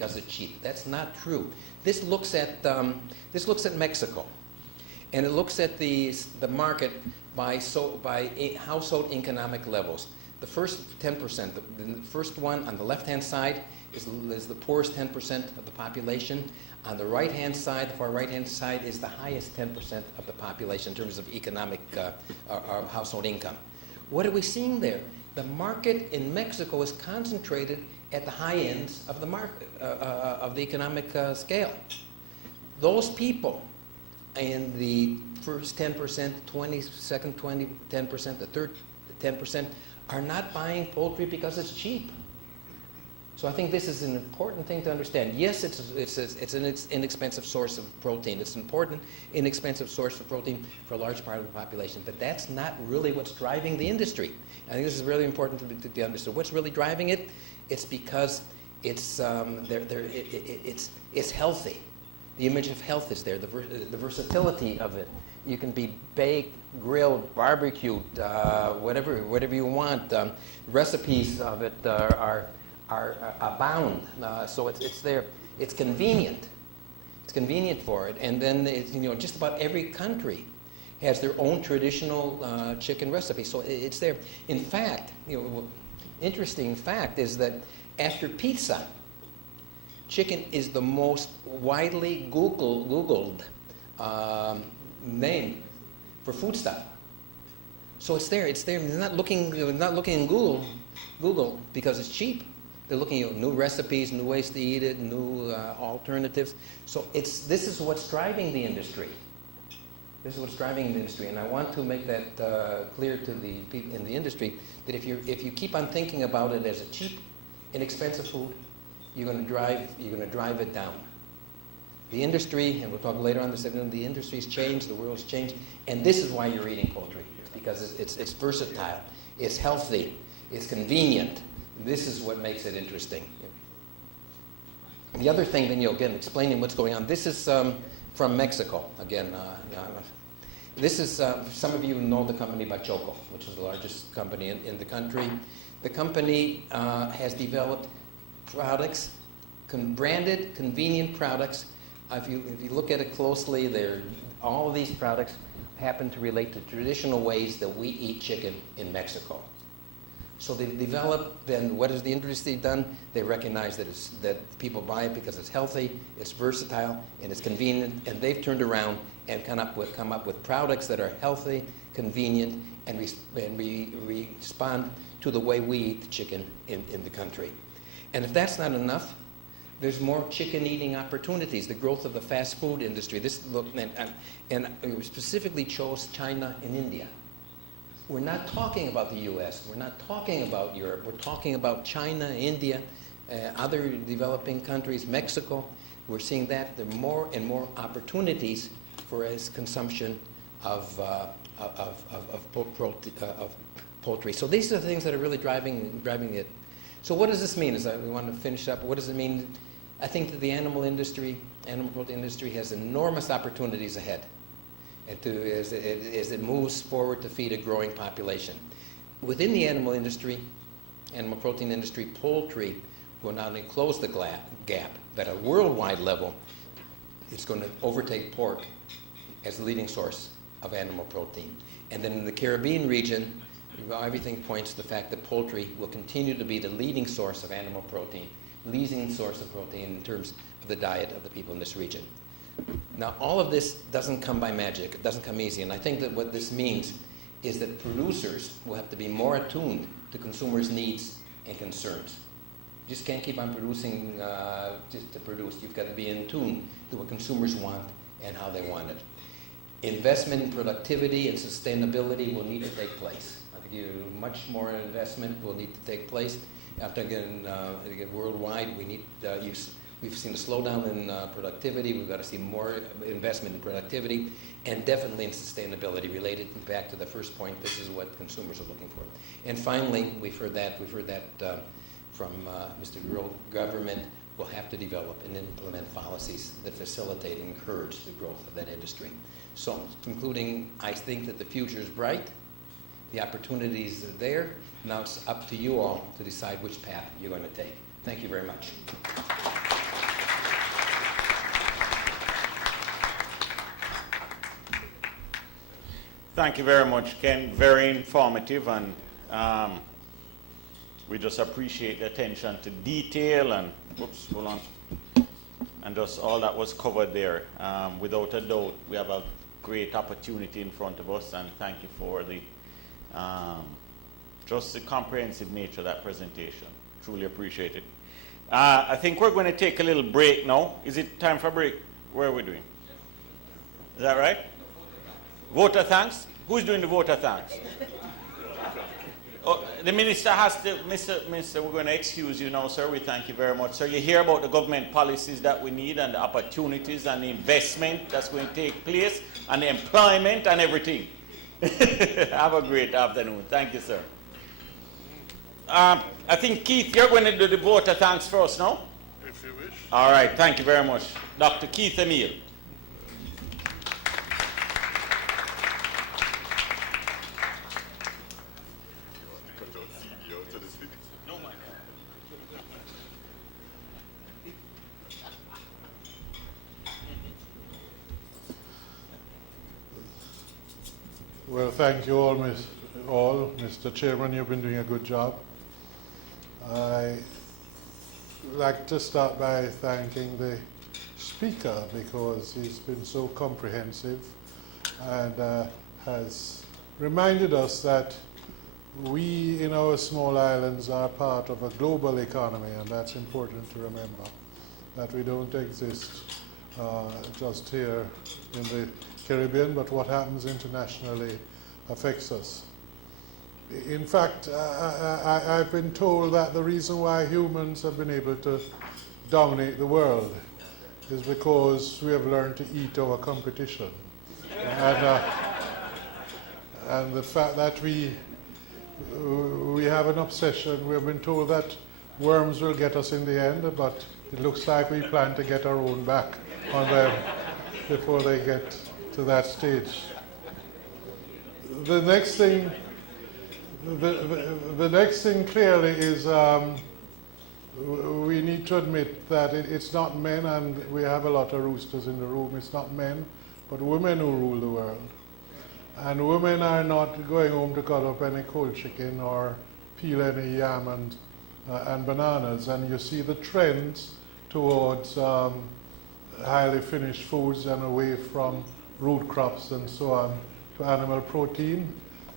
because it's cheap. That's not true. This looks at Mexico, and it looks at the market by household economic levels. The first 10%, the first one on the left-hand side is the poorest 10% of the population. On the right-hand side, the far right-hand side, is the highest 10% of the population in terms of economic household income. What are we seeing there? The market in Mexico is concentrated at the high ends of the market, of the economic scale. Those people in the first 10%, 10%, the third 10% are not buying poultry because it's cheap. So I think this is an important thing to understand. Yes, it's an inexpensive source of protein. It's an important, inexpensive source of protein for a large part of the population. But that's not really what's driving the industry. I think this is really important to be understood. What's really driving it? It's because it's healthy. The image of health is there. The versatility of it. You can be baked, grilled, barbecued, whatever you want. Recipes of it are abound. So it's there. It's convenient. It's convenient for it. And then just about every country has their own traditional chicken recipe. So it's there. In fact, interesting fact is that after pizza, chicken is the most widely Googled name for foodstuff. So it's there. It's there. They're not looking in Google because it's cheap. They're looking at new recipes, new ways to eat it, new alternatives. So this is what's driving the industry. This is what's driving the industry, and I want to make that clear to the people in the industry that if you keep on thinking about it as a cheap, inexpensive food, you're going to drive it down. The industry, and we'll talk later on this evening, the industry's changed, the world's changed, and this is why you're eating poultry, because it's versatile, it's healthy, it's convenient. This is what makes it interesting. The other thing, then, again, explaining what's going on. This is from Mexico. Again, this is, some of you know the company Bachoco, which is the largest company in the country. The company has developed products, branded, convenient products. If you look at it closely, all of these products happen to relate to traditional ways that we eat chicken in Mexico. So they've developed, then what has the industry done? They recognize that people buy it because it's healthy, it's versatile, and it's convenient, and they've turned around and come up with products that are healthy, convenient, and respond to the way we eat chicken in the country. And if that's not enough, there's more chicken eating opportunities. The growth of the fast food industry. And we specifically chose China and India. We're not talking about the U.S. We're not talking about Europe. We're talking about China, India, other developing countries, Mexico. We're seeing that there are more and more opportunities for consumption of poultry. So these are the things that are really driving it. So what does this mean? We want to finish up. What does it mean? I think that the animal protein industry has enormous opportunities ahead as it moves forward to feed a growing population. Within the animal protein industry, poultry will not only close the gap, but at a worldwide level, it's going to overtake pork as the leading source of animal protein. And then in the Caribbean region, everything points to the fact that poultry will continue to be the leading source of animal protein, leading source of protein in terms of the diet of the people in this region. Now, all of this doesn't come by magic. It doesn't come easy. And I think that what this means is that producers will have to be more attuned to consumers' needs and concerns. You just can't keep on producing just to produce. You've got to be in tune to what consumers want and how they want it. Investment in productivity and sustainability will need to take place. I think much more investment will need to take place. Again, worldwide, we've seen a slowdown in productivity. We've got to see more investment in productivity and definitely in sustainability. Related back to the first point, this is what consumers are looking for. And finally, we've heard that from Mr. Gurul. Government will have to develop and implement policies that facilitate and encourage the growth of that industry. So, concluding, I think that the future is bright. The opportunities are there. Now it's up to you all to decide which path you're going to take. Thank you very much. Thank you very much, Ken. Very informative, and we just appreciate the attention to detail and, oops, hold on, and just all that was covered there. Without a doubt, we have a great opportunity in front of us, and thank you for the just the comprehensive nature of that presentation. Truly appreciate it. I think we're going to take a little break now. Is it time for a break? Where are we doing? Is that right? Voter thanks? Who's doing the voter thanks? Oh, the minister has to, Mr. We're going to excuse you now, sir. We thank you very much. Sir, you hear about the government policies that we need and the opportunities and the investment that's going to take place and the employment and everything. Have a great afternoon. Thank you, sir. I think, Keith, you're going to do the voter thanks first now? If you wish. All right. Thank you very much. Dr. Keith Emile. Well, thank you all, Mr. Chairman. You've been doing a good job. I'd like to start by thanking the speaker because he's been so comprehensive and has reminded us that we in our small islands are part of a global economy, and that's important to remember, that we don't exist just here in the Caribbean, but what happens internationally affects us. In fact, I've been told that the reason why humans have been able to dominate the world is because we have learned to eat our competition. And the fact that we have an obsession, we have been told that worms will get us in the end, but it looks like we plan to get our own back on them before they get to that stage. The next thing clearly is we need to admit that it's not men, and we have a lot of roosters in the room, it's not men, but women who rule the world. And women are not going home to cut up any cold chicken or peel any yam and bananas. And you see the trends towards highly finished foods and away from root crops and so on to animal protein.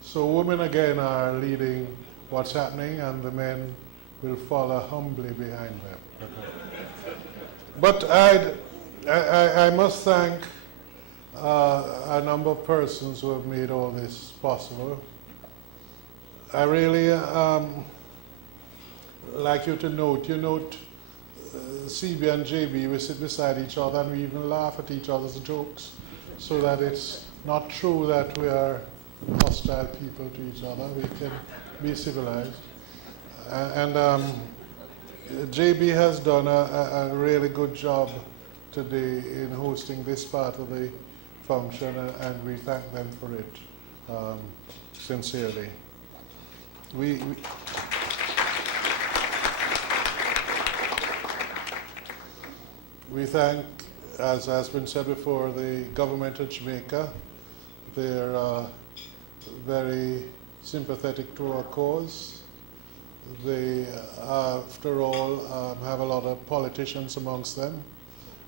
So women again are leading what's happening, and the men will follow humbly behind them. But I must thank a number of persons who have made all this possible. I really like you to note, CB and JB, we sit beside each other and we even laugh at each other's jokes, so that it's not true that we are hostile people to each other. We can be civilized. And JB has done a really good job today in hosting this part of the function, and we thank them for it sincerely. We thank, as has been said before, the government of Jamaica. They're very sympathetic to our cause. They, after all, have a lot of politicians amongst them,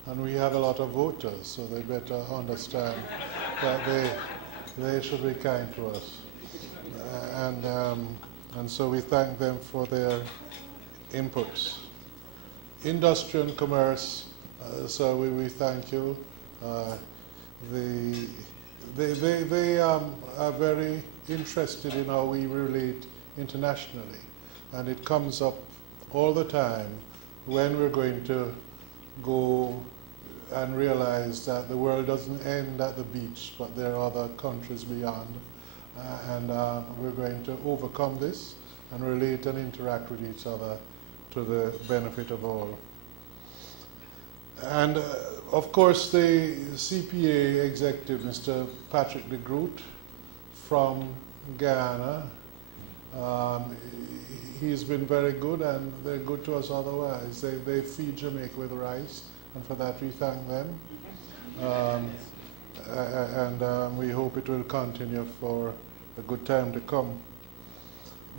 and we have a lot of voters, so they better understand that they should be kind to us. And so we thank them for their inputs. Industry and commerce, so we thank you. They are very interested in how we relate internationally, and it comes up all the time when we're going to go and realize that the world doesn't end at the beach, but there are other countries beyond, and we're going to overcome this and relate and interact with each other to the benefit of all. And of course, the CPA executive, Mr. Patrick de Groot from Guyana, he's been very good, and they're good to us otherwise. They feed Jamaica with rice, and for that we thank them. and we hope it will continue for a good time to come.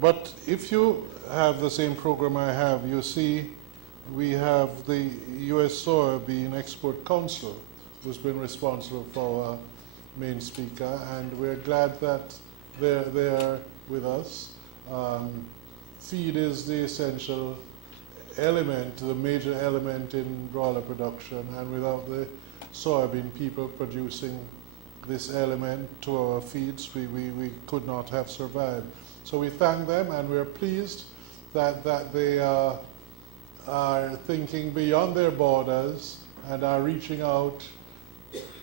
But if you have the same program I have, you see we have the U.S. Soybean Export Council, who's been responsible for our main speaker, and we're glad that they're with us. Feed is the essential element, the major element in broiler production, and without the soybean people producing this element to our feeds, we could not have survived. So we thank them, and we're pleased that they are thinking beyond their borders and are reaching out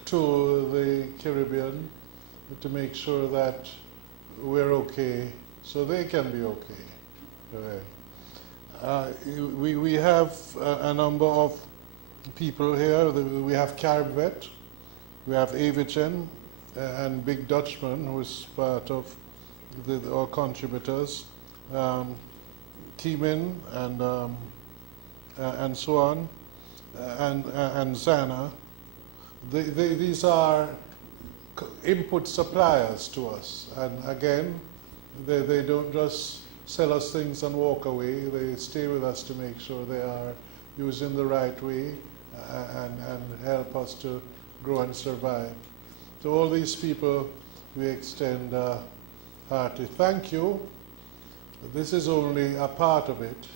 to the Caribbean to make sure that we're okay, so they can be okay. We have a number of people here. We have CaribVet, we have Avigen, and Big Dutchman, who is part of our contributors, Keeman and so on, and Zana. These are input suppliers to us, and again, they don't just sell us things and walk away. They stay with us to make sure they are used in the right way and help us to grow and survive. To all these people, we extend a hearty thank you. This is only a part of it.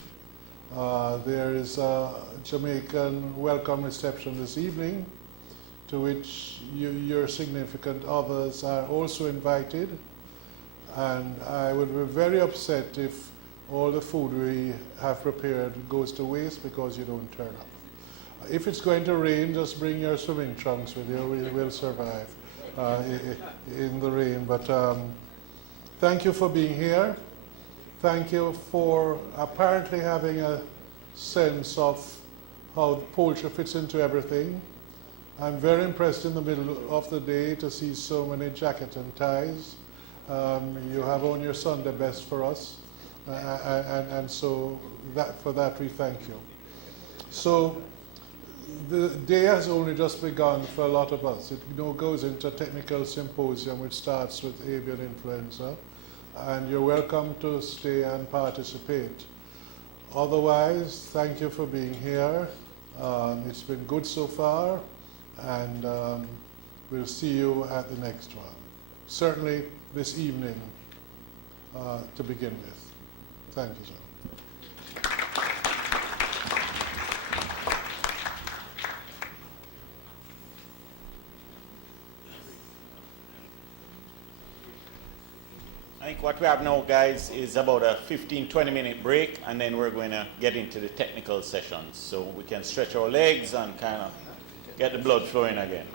There is a Jamaican welcome reception this evening, to which your significant others are also invited. And I would be very upset if all the food we have prepared goes to waste because you don't turn up. If it's going to rain, just bring your swimming trunks with you. We will survive in the rain. But thank you for being here. Thank you for apparently having a sense of how poultry fits into everything. I'm very impressed in the middle of the day to see so many jackets and ties. You have on your Sunday best for us, and so for that we thank you. So the day has only just begun for a lot of us. It goes into a technical symposium which starts with avian influenza, and you're welcome to stay and participate. Otherwise, thank you for being here. It's been good so far, and we'll see you at the next one. Certainly this evening to begin with. Thank you, sir. I think what we have now, guys, is about a 15-20 minute break, and then we're going to get into the technical sessions so we can stretch our legs and kind of get the blood flowing again.